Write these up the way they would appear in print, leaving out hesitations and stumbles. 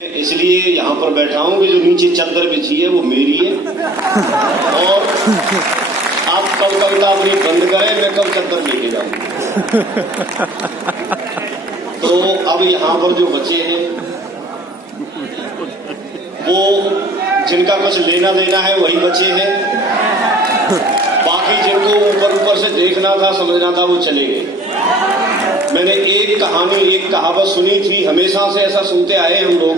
इसलिए यहाँ पर बैठा हूँ कि जो नीचे चादर बिछी है वो मेरी है और आप कब कविता अपनी बंद करें, मैं कब चादर लेके जाऊँ। तो अब यहाँ पर जो बच्चे हैं वो जिनका कुछ लेना देना है वही बच्चे हैं, बाकी जिनको ऊपर ऊपर से देखना था समझना था वो चले गए। मैंने एक कहानी एक कहावत सुनी थी, हमेशा से ऐसा सुनते आए हम लोग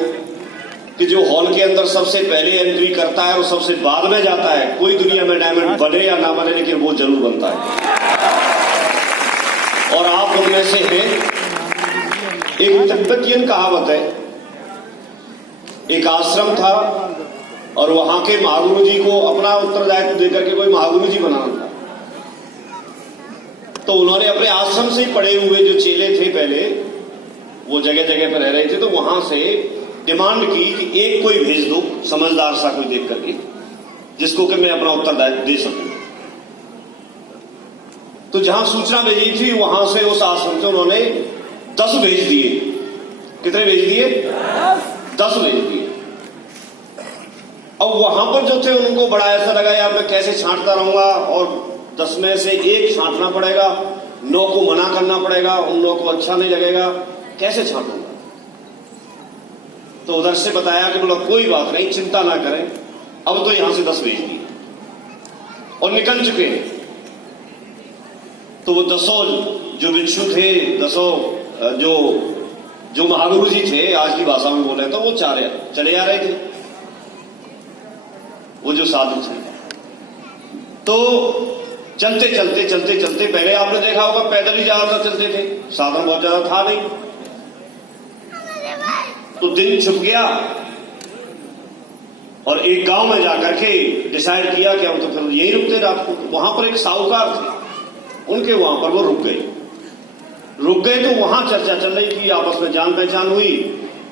कि जो हॉल के अंदर सबसे पहले एंट्री करता है और सबसे बाद में जाता है, कोई दुनिया में डायमंड बने या ना बने लेकिन वो जरूर बनता है। और आप उनमें से हैं। एक तिब्बतियन कहावत है, एक आश्रम था और वहां के महागुरु जी को अपना उत्तरदायित्व देकर के कोई महागुरु जी बनाना था। तो उन्होंने अपने आश्रम से ही पढ़े हुए जो चेले थे पहले, वो जगह जगह पर रह रहे थे, तो वहां से डिमांड की कि एक कोई भेज दो समझदार सा कोई देख करके जिसको कि मैं अपना उत्तरदायित्व दे सकूं। तो जहां सूचना भेजी थी वहां से उस आश्रम से उन्होंने 10 भेज दिए। कितने भेज दिए? 10 भेज दिए। अब वहां पर जो थे उनको बड़ा ऐसा लगा यार मैं कैसे छांटता रहूंगा और 10 में से एक छांटना पड़ेगा, 9 को मना करना पड़ेगा, उन 9 को अच्छा नहीं लगेगा, कैसे छांटूंगा। तो उधर से बताया कि बोला कोई बात नहीं, चिंता ना करें, अब तो यहां से 10 भेज दिए और निकल चुके हैं। तो वो 10 जो भिक्षु थे, 10 जो महागुरु जी थे, आज की भाषा में बोले तो वो चले आ रहे थे, वो जो साधु थे। तो चलते चलते चलते चलते, पहले आपने देखा होगा पैदल ही ज्यादा चलते थे, साधन बहुत ज्यादा था नहीं। तो दिन छुप गया और एक गांव में जाकर के डिसाइड किया कि हम तो फिर यहीं रुकते रात को। वहां पर एक साहूकार थे, उनके वहां पर वो रुक गए। तो वहां चर्चा चल रही थी, आपस में जान पहचान हुई।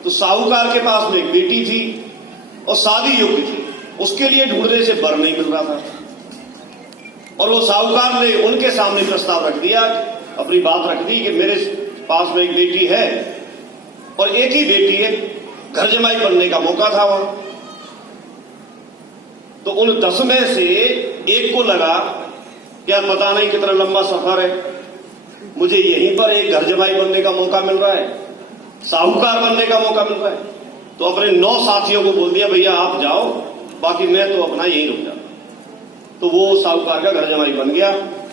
तो साहूकार के पास में एक बेटी थी और शादी योग्य थी, उसके लिए ढूंढने से बर नहीं मिल रहा था। और वो साहूकार ने उनके सामने प्रस्ताव रख दिया, अपनी बात रख दी कि मेरे पास में एक बेटी है और एक ही बेटी है, घर जमाई बनने का मौका था वहां। तो उन 10 में से एक को लगा क्या पता नहीं कितना लंबा सफर है, मुझे यहीं पर एक घर जमाई बनने का मौका मिल रहा है, साहूकार बनने का मौका मिल रहा है। तो अपने 9 साथियों को बोल दिया भैया आप जाओ, बाकी मैं तो अपना यहीं रुक जाऊं। तो वो साहूकार का घर जमाई बन गया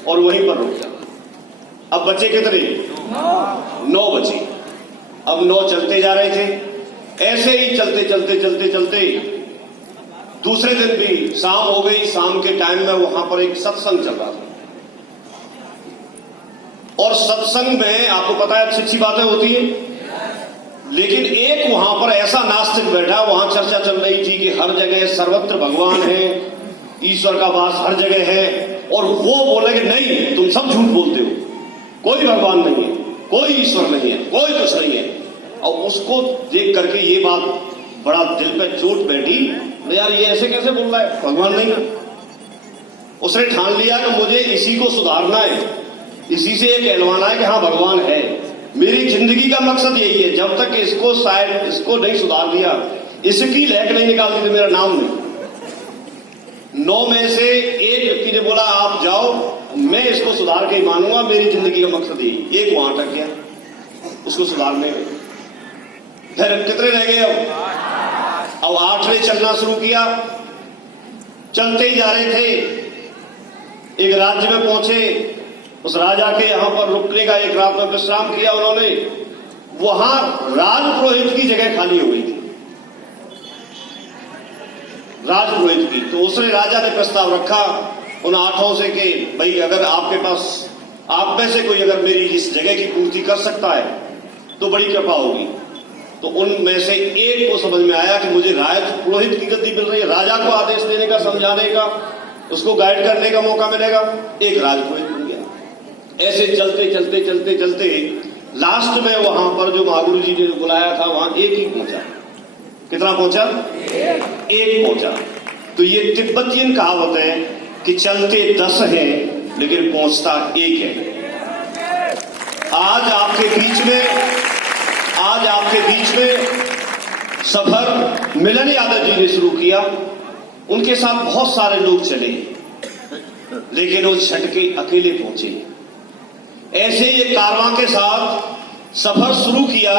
और वहीं पर रुक गया। अब बचे कितने? 9 बचे। अब 9 चलते जा रहे थे, ऐसे ही चलते चलते चलते चलते दूसरे दिन भी शाम हो गई। शाम के टाइम में वहां पर एक सत्संग चल रहा था और सत्संग में आपको पता है अच्छी अच्छी बातें होती है, लेकिन एक वहां पर ऐसा नास्तिक बैठा, वहां चर्चा चल रही थी कि हर जगह सर्वत्र भगवान है, ईश्वर का वास हर जगह है, और वो बोले कि नहीं तुम सब झूठ बोलते हो, कोई भगवान नहीं है, कोई ईश्वर नहीं है, कोई कुछ नहीं है। और उसको देख करके ये बात बड़ा दिल पे चोट बैठी, यार ये ऐसे कैसे बोल रहा है, भगवान नहीं है। उसने ठान लिया कि मुझे इसी को सुधारना है, इसी से ये कहलवाना है कि हाँ भगवान है। मेरी जिंदगी का मकसद यही है, जब तक इसको नहीं सुधार दिया, इसकी लहक नहीं निकाल दी तो मेरा नाम नहीं। 9 में से एक व्यक्ति ने बोला आप जाओ, मैं इसको सुधार के ही मानूंगा, मेरी जिंदगी का मकसद यही। एक वहां अटक गया उसको सुधारने में। फिर कितने रह गए? अब 8 ने चलना शुरू किया, चलते ही जा रहे थे। एक राज्य में पहुंचे, उस राजा के यहां पर रुकने का एक रात में विश्राम किया उन्होंने। वहां राजपुरोहित की जगह खाली हो गई थी, राजपुरोहित की। तो उसने राजा ने प्रस्ताव रखा उन 8 से कि भाई अगर आपके पास आप में से कोई अगर मेरी इस जगह की पूर्ति कर सकता है तो बड़ी कृपा होगी। तो उनमें से एक को समझ में आया कि मुझे राजपुरोहित की गद्दी मिल रही है, राजा को आदेश देने का, समझाने का, उसको गाइड करने का मौका मिलेगा। एक राजपुरोहित बन गया। ऐसे चलते चलते चलते चलते लास्ट में वहां पर जो महागुरु जी ने बुलाया था वहां एक ही पहुंचा। कितना पहुंचा? एक पहुंचा। तो ये तिब्बतियन कहावत है कि चलते 10 हैं लेकिन पहुंचता एक है। आज आपके बीच में सफर मिलन यादव जी ने शुरू किया। उनके साथ बहुत सारे लोग चले, लेकिन वो छठ के अकेले पहुंचे। ऐसे ये कारवां के साथ सफर शुरू किया